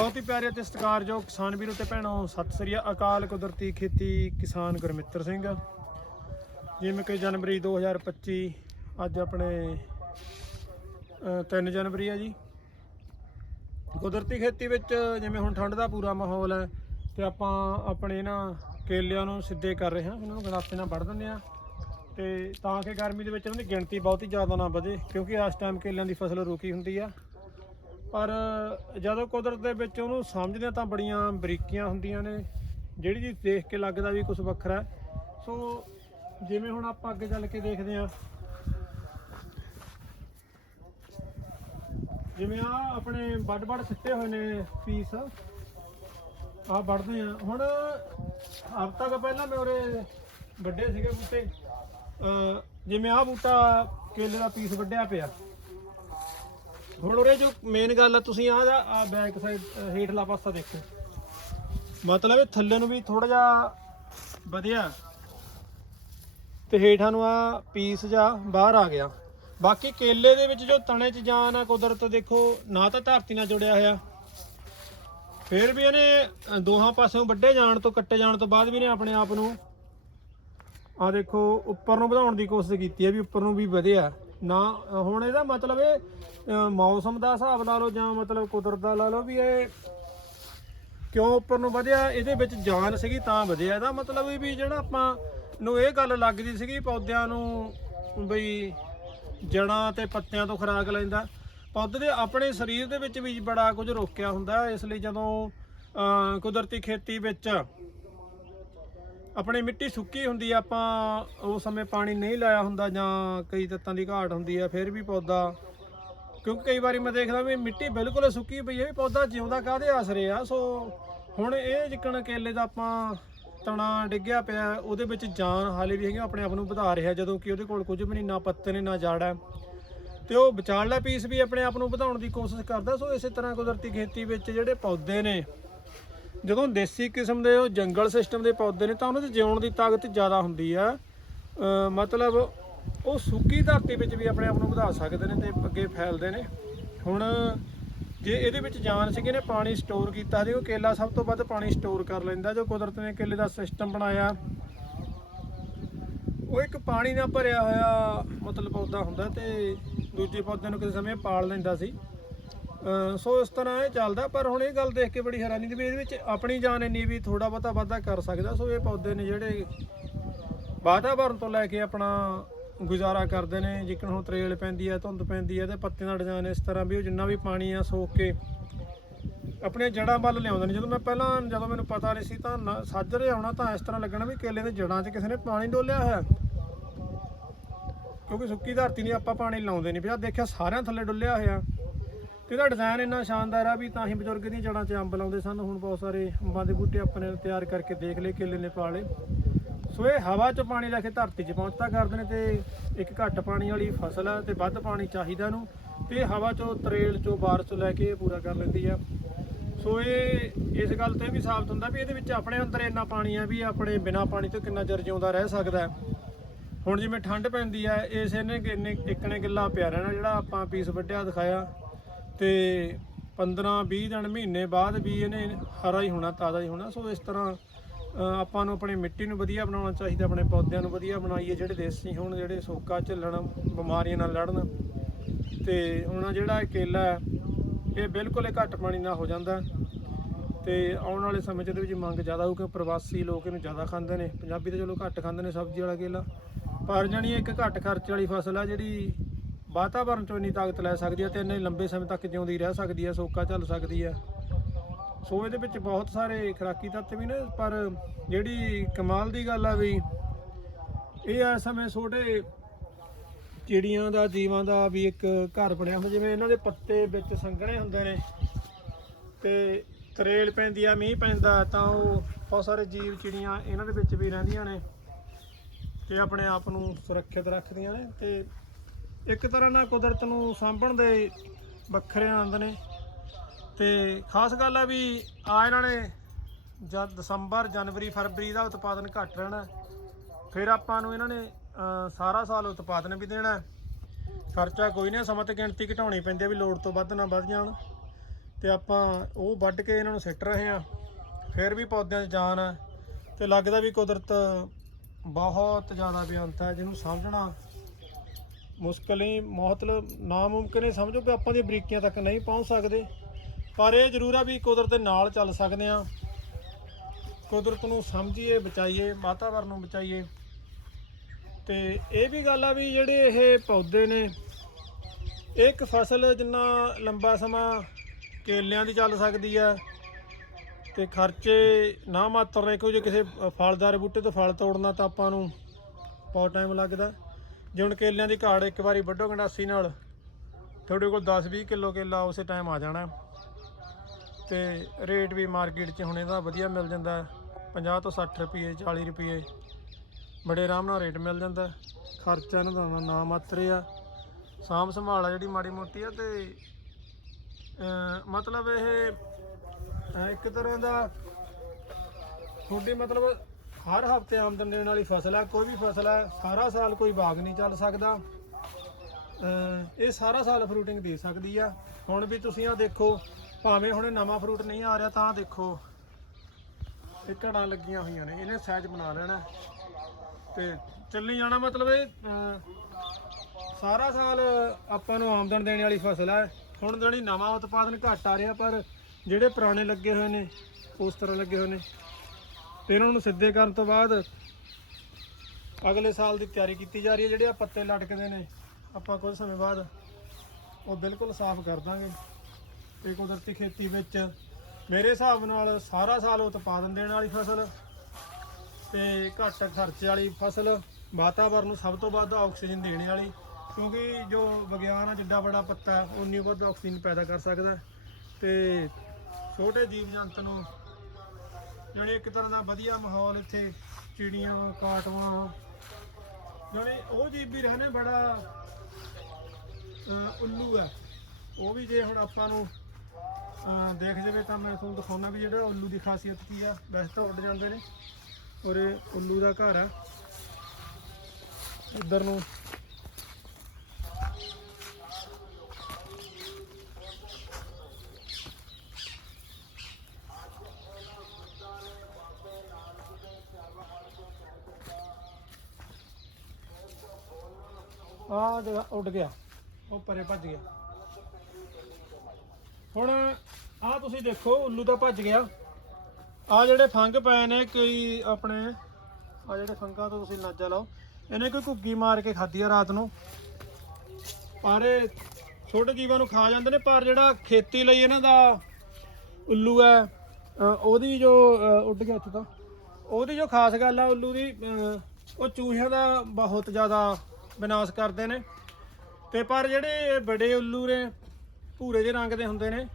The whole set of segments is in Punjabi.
ਬਹੁਤ ਹੀ ਪਿਆਰੇ ਅਤੇ ਸਤਿਕਾਰਯੋਗ ਕਿਸਾਨ ਵੀਰੋ ਤੇ ਭੈਣੋ, ਸਤਿ ਸ੍ਰੀ ਅਕਾਲ ਕੁਦਰਤੀ ਖੇਤੀ ਕਿਸਾਨ ਗੁਰਮਿੱਤਰ ਸਿੰਘ। ਜਿਵੇਂ ਕਿ ਜਨਵਰੀ 2025 ਅੱਜ ਆਪਣੇ 3 ਜਨਵਰੀ ਆ ਜੀ। ਕੁਦਰਤੀ ਖੇਤੀ ਵਿੱਚ ਜਿਵੇਂ ਹੁਣ ਠੰਡ ਦਾ ਪੂਰਾ ਮਾਹੌਲ ਹੈ ਤੇ ਆਪਾਂ ਆਪਣੇ ਨਾ ਕੇਲਿਆਂ ਨੂੰ ਸਿੱਧੇ ਕਰ ਰਹੇ ਹਾਂ ਉਹਨਾਂ ਨੂੰ ਗੰਡਾਸੇ ਨਾਲ ਵੜ ਦਿੰਦੇ ਆ ਤੇ ਤਾਂ ਕਿ ਗਰਮੀ ਦੇ ਵਿੱਚ ਉਹਨਾਂ ਦੀ ਗਿਣਤੀ ਬਹੁਤ ਹੀ ਜ਼ਿਆਦਾ ਨਾ ਵਧੇ, ਕਿਉਂਕਿ ਇਸ ਟਾਈਮ ਕੇਲਿਆਂ ਦੀ ਫਸਲ ਰੁਕੀ ਹੁੰਦੀ ਆ। ਪਰ ਜਦੋਂ ਕੁਦਰਤ ਦੇ ਵਿੱਚ ਉਹਨੂੰ ਸਮਝਦੇ ਹਾਂ ਤਾਂ ਬੜੀਆਂ ਬਰੀਕੀਆਂ ਹੁੰਦੀਆਂ ਨੇ। ਜਿਹੜੀ ਜੀ ਦੇਖ ਕੇ ਲੱਗਦਾ ਵੀ ਕੁਝ ਵੱਖਰਾ ਸੋ ਜਿਵੇਂ ਹੁਣ ਆਪਾਂ ਅੱਗੇ ਚੱਲ ਕੇ ਦੇਖਦੇ ਹਾਂ। ਜਿਵੇਂ ਆ ਆਪਣੇ ਵੱਡ ਵੱਡ ਸਿੱਟੇ ਹੋਏ ਨੇ ਪੀਸ ਆ ਵੱਢਦੇ ਆ ਹੁਣ ਹਫ਼ਤਾ ਤੱਕ ਪਹਿਲਾਂ ਮੇਰੇ ਉਰੇ ਵੱਡੇ ਸੀਗੇ ਬੂਟੇ। ਜਿਵੇਂ ਆ ਬੂਟਾ ਕੇਲੇ ਦਾ ਪੀਸ ਵੱਢਿਆ ਪਿਆ। ਹੁਣ ਉਰੇ ਜੋ ਮੇਨ ਗੱਲ ਆ, ਤੁਸੀਂ ਆਹ ਆ ਬੈਕ ਸਾਈਡ ਹੇਠਲਾ ਪਾਸਾ ਦੇਖੋ। ਮਤਲਬ ਇਹ ਥੱਲੇ ਨੂੰ ਵੀ ਥੋੜਾ ਜਿਹਾ ਵਧਿਆ। ਤੇ ਹੇਠਾਂ ਨੂੰ ਆ ਪੀਸ ਜਾ ਬਾਹਰ ਆ ਗਿਆ। ਬਾਕੀ ਕੇਲੇ ਦੇ ਵਿੱਚ ਜੋ ਤਣੇ ਚ ਜਾਨ ਆ, ਕੁਦਰਤ ਦੇਖੋ, ਨਾ ਤਾਂ ਧਰਤੀ ਨਾਲ ਜੁੜਿਆ ਹੋਇਆ। ਫਿਰ ਵੀ ਇਹਨੇ ਦੋਹਾਂ ਪਾਸਿਓਂ ਵੱਡੇ ਜਾਣ ਤੋਂ, ਕੱਟੇ ਜਾਣ ਤੋਂ ਬਾਅਦ ਵੀ ਇਹਨੇ ਆਪਣੇ ਆਪ ਨੂੰ ਆ ਦੇਖੋ, ਉੱਪਰ ਨੂੰ ਵਧਾਉਣ ਦੀ ਕੋਸ਼ਿਸ਼ ਕੀਤੀ ਹੈ ਵੀ ਉੱਪਰ ਨੂੰ ਵੀ ਵਧਿਆ। ਨਾ ਹੁਣ ਇਹਦਾ ਮਤਲਬ ਇਹ ਅ, ਮੌਸਮ ਦਾ ਹਿਸਾਬ ਲਾ ਲਓ ਜਾਂ ਮਤਲਬ ਕੁਦਰਤ ਦਾ ਲਾ ਲਓ ਵੀ ਇਹ ਕਿਉਂ ਉੱਪਰ ਨੂੰ ਵਧਿਆ ਇਹਦੇ ਵਿੱਚ ਜਾਨ ਸੀਗੀ ਤਾਂ ਵਧਿਆ। ਇਹਦਾ ਮਤਲਬ ਇਹ ਵੀ ਜਿਹੜਾ ਆਪਾਂ ਨੂੰ ਇਹ ਗੱਲ ਲੱਗਦੀ ਸੀਗੀ ਪੌਦਿਆਂ ਨੂੰ ਬਈ ਜੜਾਂ ਤੇ ਪੱਤਿਆਂ ਤੋਂ ਖੁਰਾਕ ਲੈਂਦਾ। ਪੌਦੇ ਦੇ ਆਪਣੇ ਸਰੀਰ ਦੇ ਵਿੱਚ ਵੀ ਬੜਾ ਕੁਝ ਰੋਕਿਆ ਹੁੰਦਾ ਇਸ ਲਈ ਜਦੋਂ ਅ, ਕੁਦਰਤੀ ਖੇਤੀ ਵਿੱਚ ਆਪਣੀ ਮਿੱਟੀ ਸੁੱਕੀ ਹੁੰਦੀ ਆ, ਆਪਾਂ ਉਸ ਸਮੇਂ ਪਾਣੀ ਨਹੀਂ ਲਾਇਆ ਹੁੰਦਾ ਜਾਂ ਕਈ ਤੱਤਾਂ ਦੀ ਘਾਟ ਹੁੰਦੀ ਆ, ਫਿਰ ਵੀ ਪੌਦਾ। ਕਿਉਂਕਿ ਕਈ ਵਾਰੀ ਮੈਂ ਦੇਖਦਾ ਵੀ ਮਿੱਟੀ ਬਿਲਕੁਲ ਸੁੱਕੀ ਪਈ ਹੈ ਵੀ ਪੌਦਾ ਜਿਉਂਦਾ ਕਾਹਦੇ ਆਸਰੇ ਆ। ਸੋ ਹੁਣ ਇਹ ਜਿੱਕਣ ਕੇਲੇ ਦਾ ਆਪਾਂ ਤਣਾ ਡਿੱਗਿਆ ਪਿਆ, ਉਹਦੇ ਵਿੱਚ ਜਾਨ ਹਾਲੇ ਵੀ ਹੈਗੀ ਆਪਣੇ ਆਪ ਨੂੰ ਵਧਾ ਰਿਹਾ, ਜਦੋਂ ਕਿ ਉਹਦੇ ਕੋਲ ਕੁਝ ਵੀ ਨਹੀਂ, ਨਾ ਪੱਤੇ ਨੇ, ਨਾ ਜੜ ਹੈ ਤੇ ਉਹ ਵਿਚਾਰਲਾ ਪੀਸ ਵੀ ਆਪਣੇ ਆਪ ਨੂੰ ਵਧਾਉਣ ਦੀ ਕੋਸ਼ਿਸ਼ ਕਰਦਾ, ਸੋ ਇਸੇ ਤਰ੍ਹਾਂ ਕੁਦਰਤੀ ਖੇਤੀ ਵਿੱਚ ਜਿਹੜੇ ਪੌਦੇ ਨੇ ਜਦੋਂ ਦੇਸੀ ਕਿਸਮ ਦੇ ਉਹ ਜੰਗਲ ਸਿਸਟਮ ਦੇ ਪੌਦੇ ਨੇ ਤਾਂ ਉਹਨਾਂ ਦੇ ਜਿਉਣ ਦੀ ਤਾਕਤ ਜ਼ਿਆਦਾ ਹੁੰਦੀ ਆ। ਮਤਲਬ ਉਹ ਸੁੱਕੀ ਧਰਤੀ ਵਿੱਚ ਵੀ ਆਪਣੇ ਆਪ ਨੂੰ ਵਧਾ ਸਕਦੇ ਨੇ ਤੇ ਅੱਗੇ ਫੈਲਦੇ ਨੇ। ਹੁਣ ਜੇ ਇਹਦੇ ਵਿੱਚ ਜਾਨ ਸੀਗੇ ਨੇ ਪਾਣੀ ਸਟੋਰ ਕੀਤਾ ਸੀ, ਉਹ ਕੇਲਾ ਸਭ ਤੋਂ ਵੱਧ ਪਾਣੀ ਸਟੋਰ ਕਰ ਲੈਂਦਾ, ਜੋ ਕੁਦਰਤ ਨੇ ਕੇਲੇ ਦਾ ਸਿਸਟਮ ਬਣਾਇਆ। ਉਹ ਇੱਕ ਪਾਣੀ ਨਾਲ ਭਰਿਆ ਹੋਇਆ ਮਤਲਬ ਪੌਦਾ ਹੁੰਦਾ ਤੇ ਦੂਜੇ ਪੌਦੇ ਨੂੰ ਕਿਸੇ ਸਮੇਂ ਪਾਲ ਲੈਂਦਾ ਸੀ। ਸੋ ਇਸ ਤਰ੍ਹਾਂ ਇਹ ਚੱਲਦਾ, ਪਰ ਹੁਣ ਇਹ ਗੱਲ ਦੇਖ ਕੇ ਬੜੀ ਹੈਰਾਨੀ ਦੀ ਵੀ ਇਹਦੇ ਵਿੱਚ ਆਪਣੀ ਜਾਨ ਇੰਨੀ ਵੀ ਥੋੜਾ ਬਹੁਤਾ ਵਾਧਾ ਕਰ ਸਕਦਾ। ਸੋ ਇਹ ਪੌਦੇ ਨੇ ਜਿਹੜੇ ਵਾਤਾਵਰਨ ਤੋਂ ਲੈ ਕੇ ਆਪਣਾ ਗੁਜ਼ਾਰਾ ਕਰਦੇ ਨੇ, ਜਿੱਕਣ ਹੁਣ ਤਰੇਲ ਪੈਂਦੀ ਹੈ ਧੁੰਦ ਪੈਂਦੀ ਹੈ ਤੇ ਪੱਤਿਆਂ ਦਾ ਡਿਜ਼ਾਈਨ ਇਸ ਤਰ੍ਹਾਂ ਵੀ ਉਹ ਜਿੰਨਾ ਵੀ ਪਾਣੀ ਆ ਸੋਖ ਕੇ ਆਪਣੇ ਜੜਾਂ ਵੱਲ ਲਿਆਉਂਦੇ ਨੇ। ਜਦੋਂ ਮੈਂ ਪਹਿਲਾਂ, ਜਦੋਂ ਮੈਨੂੰ ਪਤਾ ਨਹੀਂ ਸੀ ਤਾਂ ਨਾ- ਸਾਜਰੇ ਆਉਣਾ ਤਾਂ ਇਸ ਤਰ੍ਹਾਂ ਲੱਗਣਾ ਵੀ ਕੇਲੇ ਦੇ ਜੜਾਂ 'ਚ ਕਿਸੇ ਨੇ ਪਾਣੀ ਡੋਲਿਆ ਹੋਇਆ। ਕਿਉਂਕਿ ਸੁੱਕੀ ਧਰਤੀ ਨਹੀਂ ਆਪਾਂ ਪਾਣੀ ਲਾਉਂਦੇ ਨਹੀਂ ਪਿਆ ਦੇਖਿਆ ਸਾਰਿਆਂ ਥੱਲੇ ਡੁੱਲਿਆ ਹੋਇਆ। ਇਹਦਾ ਡਿਜ਼ਾਈਨ ਇੰਨਾ ਸ਼ਾਨਦਾਰ ਆ ਵੀ ਤਾਂ ਹੀ ਬਜ਼ੁਰਗ ਦੀਆਂ ਜੜਾਂ 'ਚ ਅੰਬ ਲਾਉਂਦੇ ਸਨ। ਹੁਣ ਬਹੁਤ ਸਾਰੇ ਅੰਬਾਂ ਦੇ ਬੂਟੇ ਆਪਣੇ ਤਿਆਰ ਕਰਕੇ ਦੇਖ ਲਏ, ਕੇਲੇ ਨੇ ਪਾ ਲਏ। ਸੋ ਇਹ ਹਵਾ 'ਚ ਪਾਣੀ ਲੈ ਕੇ ਧਰਤੀ 'ਚ ਪਹੁੰਚਦਾ ਕਰਦੇ ਨੇ ਤੇ ਇੱਕ ਘੱਟ ਪਾਣੀ ਵਾਲੀ ਫਸਲ ਆ ਤੇ ਵੱਧ ਪਾਣੀ ਚਾਹੀਦਾ ਇਹਨੂੰ। ਤੇ ਇਹ ਹਵਾ 'ਚੋਂ ਤਰੇਲ 'ਚੋਂ ਬਾਰਿਸ਼ 'ਚੋਂ ਲੈ ਕੇ ਇਹ ਪੂਰਾ ਕਰ ਲੈਂਦੀ ਆ। ਸੋ ਇਹ ਇਸ ਗੱਲ ਤੇ ਵੀ ਸਾਬਤ ਹੁੰਦਾ ਵੀ ਇਹਦੇ ਵਿੱਚ ਆਪਣੇ ਅੰਦਰ ਇੰਨਾ ਪਾਣੀ ਆ ਵੀ ਆਪਣੇ ਬਿਨਾ ਪਾਣੀ ਤੋਂ ਕਿੰਨਾ ਚਿਰ ਜਿਉਂਦਾ ਰਹਿ ਸਕਦਾ। ਹੁਣ ਜਿਵੇਂ ਠੰਡ ਪੈਂਦੀ ਆ, ਇਸ ਇਹਨੇ ਇੱਕ ਨੇ ਗਿੱਲਾ ਪਿਆ ਰਹਿਣਾ ਜਿਹੜਾ ਆਪਾਂ ਪੀਸ ਵੱਢਿਆ ਦਿਖਾਇਆ। ਤੇ 15 20 ਦਿਨ ਮਹੀਨੇ ਬਾਅਦ ਵੀ ਇਹਨੇ ਹਰਾ ਹੀ ਹੋਣਾ, ਤਾਜ਼ਾ ਹੀ ਹੋਣਾ। ਸੋ ਇਸ ਤਰ੍ਹਾਂ ਆਪਾਂ ਨੂੰ ਆਪਣੀ ਮਿੱਟੀ ਨੂੰ ਵਧੀਆ ਬਣਾਉਣਾ ਚਾਹੀਦਾ, ਆਪਣੇ ਪੌਦਿਆਂ ਨੂੰ ਵਧੀਆ ਬਣਾਈਏ, ਜਿਹੜੇ ਦੇਸੀ ਹੋਣ, ਜਿਹੜੇ ਸੋਕਾ ਝੱਲਣ, ਬਿਮਾਰੀਆਂ ਨਾਲ ਲੜਨ। ਤੇ ਹੁਣ ਜਿਹੜਾ ਇਹ ਕੇਲਾ ਇਹ ਬਿਲਕੁਲ ਹੀ ਘੱਟ ਪਾਣੀ ਨਾਲ ਹੋ ਜਾਂਦਾ ਤੇ ਆਉਣ ਵਾਲੇ ਸਮੇਂ 'ਚ ਇਹਦੇ ਵਿੱਚ ਮੰਗ ਜ਼ਿਆਦਾ ਹੋਊ ਕਿ ਪ੍ਰਵਾਸੀ ਲੋਕ ਇਹਨੂੰ ਜ਼ਿਆਦਾ ਖਾਂਦੇ ਨੇ। ਪੰਜਾਬੀ ਤਾਂ ਚਲੋ ਘੱਟ ਖਾਂਦੇ ਨੇ ਸਬਜ਼ੀ ਵਾਲਾ ਕੇਲਾ। ਪਰ ਜਾਣੀ ਇੱਕ ਘੱਟ ਖਰਚ ਵਾਲੀ ਫਸਲ ਆ, ਜਿਹੜੀ ਵਾਤਾਵਰਣ ਚੋਂ ਇੰਨੀ ਤਾਕਤ ਲੈ ਸਕਦੀ ਹੈ ਤੇ ਇੰਨੇ ਲੰਬੇ ਸਮੇਂ ਤੱਕ ਜਿਉਂਦੀ ਰਹਿ ਸਕਦੀ ਹੈ, ਸੋਕਾ ਝੱਲ ਸਕਦੀ ਹੈ। ਸੋ ਇਹਦੇ ਵਿੱਚ ਬਹੁਤ ਸਾਰੇ ਖੁਰਾਕੀ ਤੱਤ ਵੀ ਨੇ, ਪਰ ਜਿਹੜੀ ਕਮਾਲ ਦੀ ਗੱਲ ਆ ਵੀ ਇਹ ਇਸ ਸਮੇਂ ਛੋਟੇ ਚਿੜੀਆਂ ਦਾ, ਜੀਵਾਂ ਦਾ ਵੀ ਇੱਕ ਘਰ ਬਣਿਆ ਹੁੰਦਾ, ਜਿਵੇਂ ਇਹਨਾਂ ਦੇ ਪੱਤੇ ਵਿੱਚ ਸੰਘਣੇ ਹੁੰਦੇ ਨੇ ਤੇ ਤਰੇਲ ਪੈਂਦੀ ਆ, ਮੀਂਹ ਪੈਂਦਾ, ਤਾਂ ਉਹ ਬਹੁਤ ਸਾਰੇ ਜੀਵ ਚਿੜੀਆਂ ਇਹਨਾਂ ਦੇ ਵਿੱਚ ਵੀ ਰਹਿੰਦੀਆਂ ਨੇ ਤੇ ਆਪਣੇ ਆਪ ਨੂੰ ਸੁਰੱਖਿਅਤ ਰੱਖਦੀਆਂ ਨੇ ਤੇ ਇੱਕ ਤਰ੍ਹਾਂ ਨਾਲ ਕੁਦਰਤ ਨੂੰ ਸਾਂਭਣ ਦੇ ਵੱਖਰੇ ਆਨੰਦ ਨੇ। ਤੇ ਖਾਸ ਗੱਲ ਆ ਵੀ ਆ ਇਹਨਾਂ ਨੇ ਜਦ ਦਸੰਬਰ, ਜਨਵਰੀ, ਫਰਵਰੀ ਦਾ ਉਤਪਾਦਨ ਘੱਟ ਰਹਿਣਾ ਫਿਰ ਆਪਾਂ ਨੂੰ ਇਹਨਾਂ ਨੇ ਸਾਰਾ ਸਾਲ ਉਤਪਾਦਨ ਵੀ ਦੇਣਾ ਖਰਚਾ ਕੋਈ ਨਹੀਂ, ਸਮਾਂ ਤੇ ਗਿਣਤੀ ਘਟਾਉਣੀ ਪੈਂਦੀ ਹੈ ਵੀ ਲੋੜ ਤੋਂ ਵੱਧ ਨਾ ਵੱਧ ਜਾਣ। ਤੇ ਆਪਾਂ ਉਹ ਵੱਢ ਕੇ ਇਹਨਾਂ ਨੂੰ ਸਿੱਟ ਰਹੇ ਆ, ਫਿਰ ਵੀ ਪੌਦਿਆਂ 'ਚ ਜਾਨ ਹੈ ਤੇ ਲੱਗਦਾ ਵੀ ਕੁਦਰਤ ਬਹੁਤ ਜ਼ਿਆਦਾ ਬੇਅੰਤ ਹੈ, ਜਿਹਨੂੰ ਸਮਝਣਾ ਮੁਸ਼ਕਲ ਹੀ ਮਤਲਬ ਨਾਮੁਮਕਿਨ ਹੀ ਸਮਝੋ ਕਿ ਆਪਾਂ ਦੀ ਬਰੀਕੀਆਂ ਤੱਕ ਨਹੀਂ ਪਹੁੰਚ ਸਕਦੇ। ਪਰ ਇਹ ਜ਼ਰੂਰ ਆ ਵੀ ਕੁਦਰਤ ਦੇ ਨਾਲ ਚੱਲ ਸਕਦੇ ਆ। ਕੁਦਰਤ ਨੂੰ ਸਮਝੀਏ, ਬਚਾਈਏ, ਵਾਤਾਵਰਨ ਨੂੰ ਬਚਾਈਏ। ਤੇ ਇਹ ਵੀ ਗੱਲ ਆ ਵੀ ਜਿਹੜੇ ਇਹ ਪੌਦੇ ਨੇ ਇੱਕ ਫਸਲ ਜਿੰਨਾ ਲੰਬਾ ਸਮਾਂ ਕੇਲਿਆਂ ਦੀ ਚੱਲ ਸਕਦੀ ਆ, ਤੇ ਖਰਚੇ ਨਾ ਮਾਤਰ ਨੇ ਕਿਉਂ ਜੇ ਕਿਸੇ ਫਲਦਾਰ ਬੂਟੇ ਤੋਂ ਫਲ ਤੋੜਨਾ ਤਾਂ ਆਪਾਂ ਨੂੰ ਬਹੁਤ ਟਾਈਮ ਲੱਗਦਾ। ਜੇ ਹੁਣ ਕੇਲਿਆਂ ਦੀ ਘਾੜ ਇੱਕ ਵਾਰੀ ਵੱਢੋ ਗੰਡਾਸੀ ਨਾਲ, ਤੁਹਾਡੇ ਕੋਲ 10-20 ਕਿਲੋ ਕੇਲਾ ਉਸੇ ਟਾਈਮ ਆ ਜਾਣਾ। ਤੇ ਰੇਟ ਵੀ ਮਾਰਕੀਟ 'ਚ ਹੁਣ ਇਹਦਾ ਵਧੀਆ ਮਿਲ ਜਾਂਦਾ ਹੈ। 50 ਤੋਂ 60 ਰੁਪਏ 40 ਰੁਪਏ। ਬੜੇ ਆਰਾਮ ਨਾਲ ਰੇਟ ਮਿਲ ਜਾਂਦਾ। ਖਰਚਾ ਇਹਨਾਂ ਦਾ ਨਾ- ਮਾਤਰ ਆ। ਸਾਂਭ ਸੰਭਾਲ ਆ ਜਿਹੜੀ ਮਾੜੀ ਮੋਟੀ ਆ ਤੇ ਮਤਲਬ ਇਹ ਇੱਕ ਤਰ੍ਹਾਂ ਦਾ ਤੁਹਾਡੀ ਮਤਲਬ ਹਰ ਹਫ਼ਤੇ ਆਮਦਨ ਦੇਣ ਵਾਲੀ ਫਸਲ ਹੈ ਕੋਈ ਵੀ ਫਸਲ ਹੈ ਸਾਰਾ ਸਾਲ ਕੋਈ ਬਾਗ ਨਹੀਂ ਚੱਲ ਸਕਦਾ। ਇਹ ਸਾਰਾ ਸਾਲ ਫਰੂਟਿੰਗ ਦੇ ਸਕਦੀ ਆ। ਹੁਣ ਵੀ ਤੁਸੀਂ ਆ ਦੇਖੋ, ਭਾਵੇਂ ਹੁਣ ਨਵਾਂ ਫਰੂਟ ਨਹੀਂ ਆ ਰਿਹਾ ਤਾਂ ਦੇਖੋ, ਇਹ ਘੜਾਂ ਲੱਗੀਆਂ ਹੋਈਆਂ ਨੇ, ਇਹਨੇ ਸਾਈਜ਼ ਬਣਾ ਲੈਣਾ। ਤੇ ਚੱਲੀ ਜਾਣਾ ਮਤਲਬ ਇਹ ਸਾਰਾ ਸਾਲ ਆਪਾਂ ਨੂੰ ਆਮਦਨ ਦੇਣ ਵਾਲੀ ਫਸਲ ਹੈ ਹੁਣ ਜਿਹੜੀ ਨਵਾਂ ਉਤਪਾਦਨ ਘੱਟ ਆ ਰਿਹਾ, ਪਰ ਜਿਹੜੇ ਪੁਰਾਣੇ ਲੱਗੇ ਹੋਏ ਨੇ, ਉਸ ਤਰ੍ਹਾਂ ਲੱਗੇ ਹੋਏ ਨੇ। ਤੇ ਇਹਨਾਂ ਨੂੰ ਸਿੱਧੇ ਕਰਨ ਤੋਂ ਬਾਅਦ ਅਗਲੇ ਸਾਲ ਦੀ ਤਿਆਰੀ ਕੀਤੀ ਜਾ ਰਹੀ ਹੈ। ਜਿਹੜੇ ਆ ਪੱਤੇ ਲਟਕਦੇ ਨੇ, ਆਪਾਂ ਕੁਝ ਸਮੇਂ ਬਾਅਦ ਉਹ ਬਿਲਕੁਲ ਸਾਫ਼ ਕਰ ਦਾਂਗੇ। ਤੇ ਕੁਦਰਤੀ ਖੇਤੀ ਵਿੱਚ ਮੇਰੇ ਹਿਸਾਬ ਨਾਲ ਸਾਰਾ ਸਾਲ ਉਤਪਾਦਨ ਦੇਣ ਵਾਲੀ ਫਸਲ ਤੇ ਘੱਟ ਖਰਚੇ ਵਾਲੀ ਫਸਲ ਵਾਤਾਵਰਨ ਨੂੰ ਸਭ ਤੋਂ ਵੱਧ ਆਕਸੀਜਨ ਦੇਣ ਵਾਲੀ, ਕਿਉਂਕਿ ਜੋ ਵਿਗਿਆਨ ਆ, ਜਿੱਡਾ ਬੜਾ ਪੱਤਾ, ਉਨੀ ਵੱਧ ਆਕਸੀਜਨ ਪੈਦਾ ਕਰ ਸਕਦਾ। ਹੈ ਤੇ ਛੋਟੇ ਜੀਵ ਜੰਤ ਨੂੰ ਜਿਹੜੇ ਇੱਕ ਤਰ੍ਹਾਂ ਦਾ ਵਧੀਆ ਮਾਹੌਲ ਇੱਥੇ, ਚਿੜੀਆਂ, ਕਾਟਵਾਂ। ਜਿਹੜੇ ਉਹ ਜੀਵ ਵੀ ਰਹਿਣੇ ਬੜਾ ਉੱਲੂ ਹੈ। ਉਹ ਵੀ ਜੇ ਹੁਣ ਆਪਾਂ ਨੂੰ ਦੇਖ ਜਾਵੇ ਤਾਂ ਮੈਂ ਤੁਹਾਨੂੰ ਦਿਖਾਉਣਾ ਵੀ ਜਿਹੜਾ ਉੱਲੂ ਦੀ ਖਾਸੀਅਤ ਕੀ ਆ। ਵੈਸੇ ਤਾਂ ਉੱਡ ਜਾਂਦੇ ਨੇ, ਔਰ ਇਹ ਉੱਲੂ ਦਾ ਘਰ ਆ। ਇੱਧਰ ਨੂੰ ਆ ਜਿਹੜਾ ਉੱਡ ਗਿਆ। ਉਹ ਪਰੇ ਭੱਜ ਗਿਆ। ਹੁਣ ਆ ਤੁਸੀਂ ਦੇਖੋ, ਉੱਲੂ ਤਾਂ ਭੱਜ ਗਿਆ। ਆ ਜਿਹੜੇ ਫੰਗ ਪਏ ਨੇ, ਕੋਈ ਆਪਣੇ ਆ ਜਿਹੜੇ ਫੰਗਾਂ ਤੋਂ ਤੁਸੀਂ ਨਾਜਾ ਲਾਓ, ਇਹਨੇ ਕੋਈ ਘੁੱਗੀ ਮਾਰ ਕੇ ਖਾਧੀ ਆ ਰਾਤ ਨੂੰ। ਪਰ ਇਹ ਛੋਟੇ ਜੀਵਾਂ ਨੂੰ ਖਾ ਜਾਂਦੇ ਨੇ, ਪਰ ਜਿਹੜਾ ਖੇਤੀ ਲਈ ਇਹਨਾਂ ਦਾ ਉੱਲੂ ਹੈ ਉਹਦੀ ਜੋ ਉੱਡ ਗਿਆ ਇੱਥੇ ਤਾਂ। ਉਹਦੀ ਜੋ ਖਾਸ ਗੱਲ ਆ, ਉੱਲੂ ਦੀ ਉਹ ਚੂਹਿਆਂ ਦਾ ਬਹੁਤ ਜ਼ਿਆਦਾ ਵਿਨਾਸ਼ ਕਰਦੇ ਨੇ। ਤੇ ਪਰ ਜਿਹੜੇ ਬੜੇ ਉੱਲੂ ਨੇ, ਭੂਰੇ ਜਿਹੇ ਰੰਗ ਦੇ ਹੁੰਦੇ ਨੇ,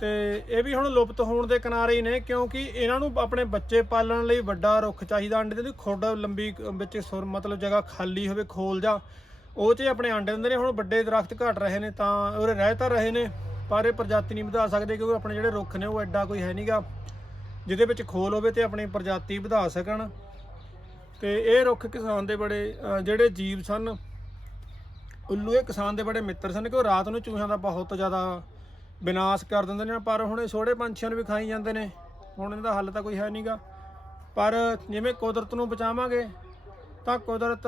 ਤੇ ਇਹ ਵੀ ਹੁਣ ਲੁਪਤ ਹੋਣ ਦੇ ਕਿਨਾਰੇ ਹੀ ਨੇ, ਕਿਉਂਕਿ ਇਹਨਾਂ ਨੂੰ ਆਪਣੇ ਬੱਚੇ ਪਾਲਣ ਲਈ ਵੱਡਾ ਰੁੱਖ ਚਾਹੀਦਾ, ਅੰਡੇ ਦੀ ਖੁੱਡ ਲੰਬੀ ਵਿੱਚ ਸੁਰ, ਮਤਲਬ ਜਗ੍ਹਾ ਖਾਲੀ ਹੋਵੇ, ਖੋਲ ਜਾ। ਉਹ 'ਚ ਆਪਣੇ ਅੰਡੇ ਦਿੰਦੇ ਨੇ, ਹੁਣ ਵੱਡੇ ਦਰਖਤ ਘਟ ਰਹੇ ਨੇ, ਤਾਂ ਉਹਰੇ ਰਹਿ ਤਾਂ ਰਹੇ ਨੇ, ਪਰ ਇਹ ਪ੍ਰਜਾਤੀ ਨਹੀਂ ਵਧਾ ਸਕਦੇ, ਕਿਉਂਕਿ ਆਪਣੇ ਜਿਹੜੇ ਰੁੱਖ ਨੇ, ਉਹ ਐਡਾ ਕੋਈ ਹੈ ਨਹੀਂਗਾ ਜਿਹਦੇ ਵਿੱਚ ਖੋਲ ਹੋਵੇ ਤੇ ਆਪਣੀ ਪ੍ਰਜਾਤੀ ਵਧਾ ਸਕਣ। ਤੇ ਇਹ ਰੁੱਖ ਕਿਸਾਨ ਦੇ ਬੜੇ ਜਿਹੜੇ ਜੀਵ ਸਨ, ਉੱਲੂ ਇਹ ਕਿਸਾਨ ਦੇ ਬੜੇ ਮਿੱਤਰ ਸਨ ਕਿ ਉਹ ਰਾਤ ਨੂੰ ਚੂਹਿਆਂ ਦਾ ਬਹੁਤ ਜ਼ਿਆਦਾ ਵਿਨਾਸ਼ ਕਰ ਦਿੰਦੇ ਨੇ, ਪਰ ਹੁਣ ਇਹ ਛੋੜੇ ਪੰਛੀਆਂ ਨੂੰ ਵੀ ਖਾਈ ਜਾਂਦੇ ਨੇ, ਹੁਣ ਇਹਦਾ ਹੱਲ ਤਾਂ ਕੋਈ ਹੈ ਨਹੀਂਗਾ ਪਰ ਜਿਵੇਂ ਕੁਦਰਤ ਨੂੰ ਬਚਾਵਾਂਗੇ, ਤਾਂ ਕੁਦਰਤ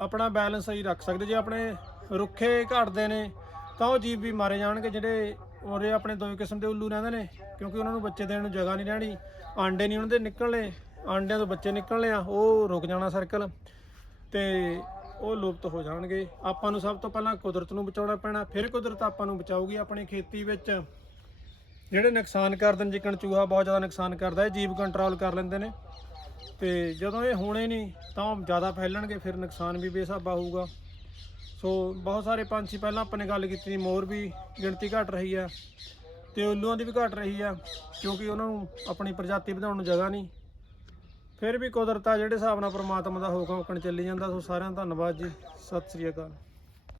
ਆਪਣਾ ਬੈਲੈਂਸ ਸਹੀ ਰੱਖ ਸਕਦੇ, ਜੇ ਆਪਣੇ ਰੁੱਖੇ ਘਟਦੇ ਨੇ, ਤਾਂ ਉਹ ਜੀਵ ਵੀ ਮਾਰੇ ਜਾਣਗੇ, ਜਿਹੜੇ ਉਹਦੇ ਆਪਣੇ ਦੋ ਕਿਸਮ ਦੇ ਉੱਲੂ ਰਹਿੰਦੇ ਨੇ, ਕਿਉਂਕਿ ਉਹਨਾਂ ਨੂੰ ਬੱਚੇ ਦੇਣ ਨੂੰ ਜਗ੍ਹਾ ਨਹੀਂ ਰਹਿਣੀ, ਆਂਡੇ ਨਹੀਂ ਉਹਨਾਂ ਦੇ ਨਿਕਲਣੇ ਆਂਡਿਆਂ ਤੋਂ ਬੱਚੇ ਨਿਕਲਣੇ ਆ ਉਹ ਰੁਕ ਜਾਣਾ ਸਰਕਲ ਤੇ ਉਹ ਲੁਪਤ ਹੋ ਜਾਣਗੇ। ਆਪਾਂ ਨੂੰ ਸਭ ਤੋਂ ਪਹਿਲਾਂ ਕੁਦਰਤ ਨੂੰ ਬਚਾਉਣਾ ਪੈਣਾ, ਫਿਰ ਕੁਦਰਤ ਆਪਾਂ ਨੂੰ ਬਚਾਊਗੀ ਆਪਣੀ ਖੇਤੀ ਵਿੱਚ। ਜਿਹੜੇ ਨੁਕਸਾਨ ਕਰਦੇ ਨੇ, ਜਿਕਣ ਚੂਹਾ ਬਹੁਤ ਜ਼ਿਆਦਾ ਨੁਕਸਾਨ ਕਰਦਾ ਹੈ, ਜੀਵ ਕੰਟਰੋਲ ਕਰ ਲੈਂਦੇ ਨੇ। ਤੇ ਜਦੋਂ ਇਹ ਹੋਣੇ ਨਹੀਂ, ਤਾਂ ਉਹ ਜ਼ਿਆਦਾ ਫੈਲਣਗੇ, ਫਿਰ ਨੁਕਸਾਨ ਵੀ ਬੇਸਾਬਾ ਹੋਊਗਾ। ਸੋ ਬਹੁਤ ਸਾਰੇ ਪੰਛੀ, ਪਹਿਲਾਂ ਆਪਾਂ ਨੇ ਗੱਲ ਕੀਤੀ ਮੋਰ ਵੀ ਗਿਣਤੀ ਘਟ ਰਹੀ ਆ ਤੇ ਉੱਲੂਆਂ ਦੀ ਵੀ ਘਟ ਰਹੀ ਆ ਕਿਉਂਕਿ ਉਹਨਾਂ ਨੂੰ ਆਪਣੀ ਪ੍ਰਜਾਤੀ ਵਧਾਉਣ ਨੂੰ ਜਗ੍ਹਾ ਨਹੀਂ। ਫਿਰ ਵੀ ਕੁਦਰਤ ਆ ਜਿਹੜੇ ਹਿਸਾਬ ਨਾਲ ਪ੍ਰਮਾਤਮਾ ਦਾ ਹੁਕਮ ਹੁਕਮ ਚੱਲੀ ਜਾਂਦਾ। ਸੋ ਸਾਰਿਆਂ ਦਾ ਧੰਨਵਾਦ ਜੀ। ਸਤਿ ਸ੍ਰੀ ਅਕਾਲ।